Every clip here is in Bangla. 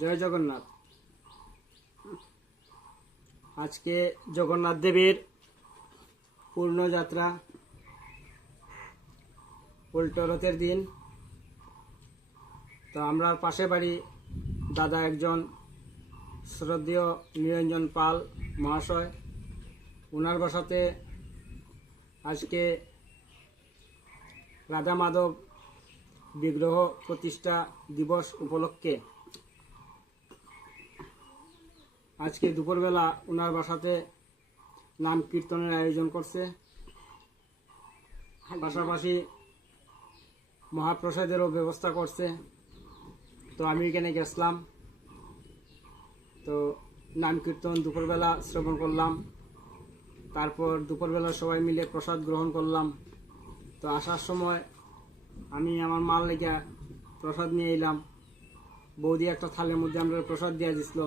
জয় জগন্নাথ। আজকে জগন্নাথ দেবের পূর্ণযাত্রা উল্টো রথের দিন। তো আমরা পাশে বাড়ি দাদা একজন শ্রদ্ধেয় নিরঞ্জন পাল মহাশয় ওনার বাসাতে আজকে রাধা মাধব বিগ্রহ প্রতিষ্ঠা দিবস উপলক্ষে আজকে দুপুরবেলা ওনার বাসাতে নাম কীর্তনের আয়োজন করছে। পাশাপাশি মহাপ্রসাদেরও ব্যবস্থা করছে। তো আমি এখানে গেছিলাম। তো নাম কীর্তন দুপুরবেলা শ্রবণ করলাম। তারপর দুপুরবেলা সবাই মিলে প্রসাদ গ্রহণ করলাম। তো আসার সময় আমি আমার মাল লেগে প্রসাদ নিয়ে এলাম। বৌদি একটা থালের মধ্যে আমরা প্রসাদ দিয়ে দিছিল।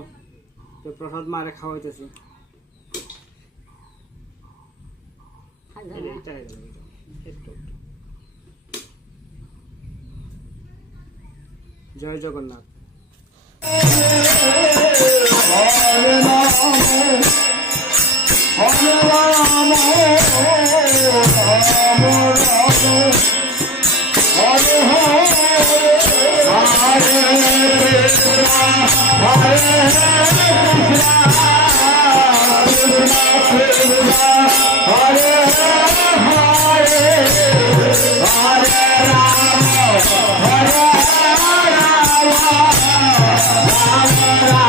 তো প্রসাদ মারে খাওয়াইতেছি এটা- এটা হয়ে গেল, এটা। একটু,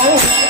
জয়